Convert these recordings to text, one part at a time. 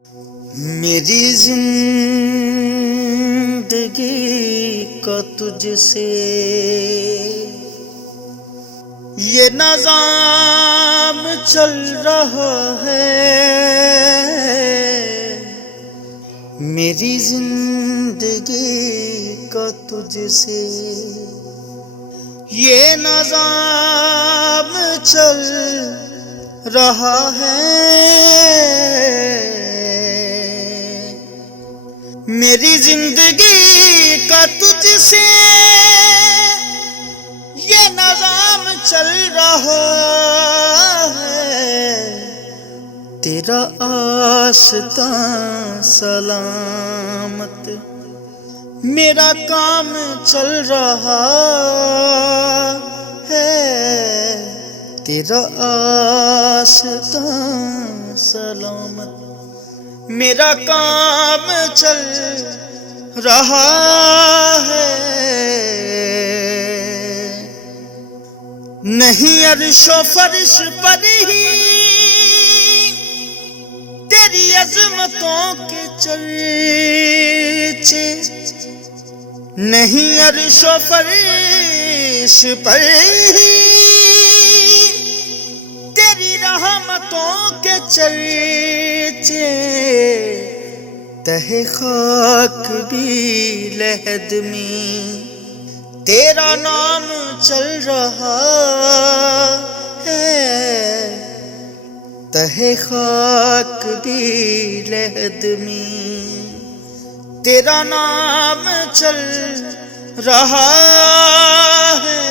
میری زندگی کا تجھ سے یہ نظام چل رہا ہے، میری زندگی کا تجھ سے یہ نظام چل رہا ہے، میری زندگی کا تجھ سے یہ نظام چل رہا ہے، تیرا آستاں سلامت میرا کام چل رہا ہے، تیرا آستاں سلامت میرا کام چل رہا ہے، نہیں عرش و فرش پر ہی تیری عظمتوں کے چرچے، نہیں عرش و فرش پر ہی تیری رحمتوں کے چرچے، تہ خاک بھی لحد میں تیرا نام چل رہا ہے، تہ خاک بھی لحد میں تیرا نام چل رہا ہے،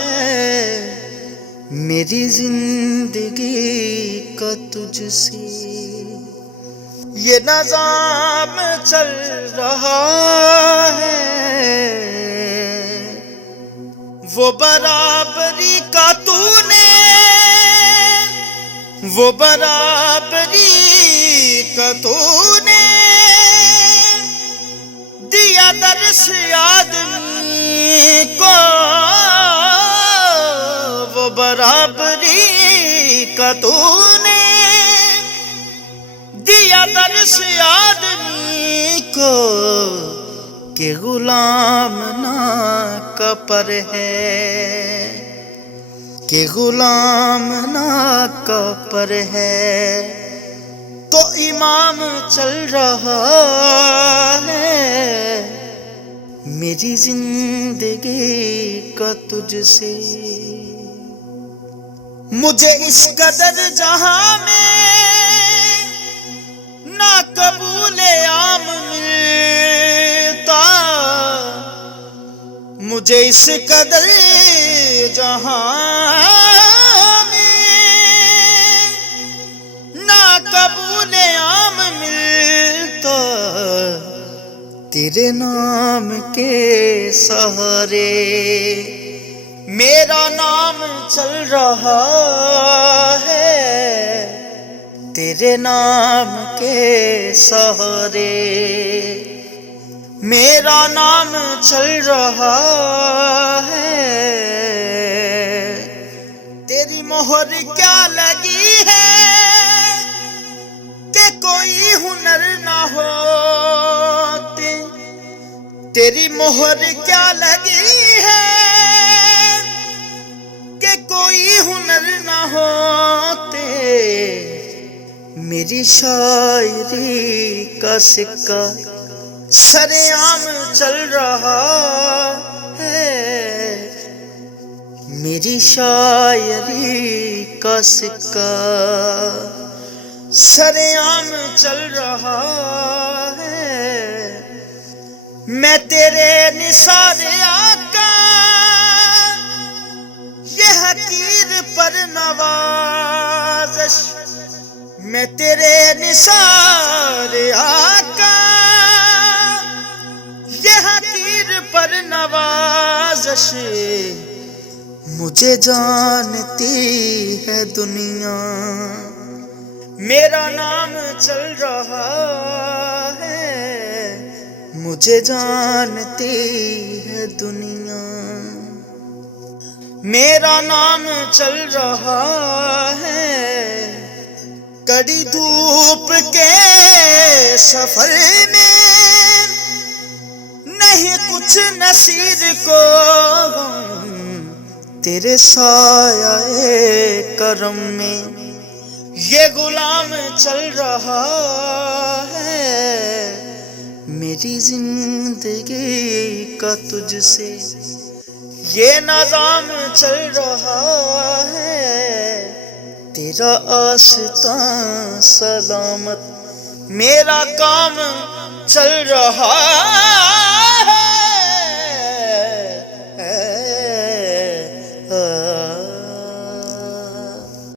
میری زندگی کا تجھ سے یہ نظام چل رہا ہے، وہ برابری کا تو نے، وہ برابری کا تو نے دیا درس آدمی کو، وہ برابری کا تو نے دیا درس آدمی کو کہ غلام نہ کپر ہے، کہ غلام نہ کپر ہے، تو امام چل رہا ہے، میری زندگی کا تجھ سے مجھے اس قدر جہاں میں ناقبول عام ملتا، مجھے اس قدر جہاں میں ناقبول عام ملتا، تیرے نام کے سہارے میرا نام چل رہا ہے، تیرے نام کے سہارے میرا نام چل رہا ہے، تیری مہر کیا لگی ہے کہ کوئی ہنر نہ ہوتے، تیری مہر کیا لگی ہے کہ کوئی ہنر نہ ہوتے، میری شاعری کا سکہ سرعام چل رہا ہے، میری شاعری کا سکہ سرعام چل رہا ہے، میں تیرے نثار آقا یہ حقیر پر نوازش، میں تیرے نثار آقا یہ حقیر پر نوازش، مجھے جانتی ہے دنیا میرا نام چل رہا ہے، مجھے جانتی ہے دنیا میرا نام چل رہا ہے، کڑی دھوپ کے سفر میں نہیں کچھ نصیر کو تیرے سایہ کرم میں یہ غلام چل رہا ہے میری زندگی کا تجھ سے یہ نظام چل رہا ہے تیرا آستاں سلامت میرا کام چل رہا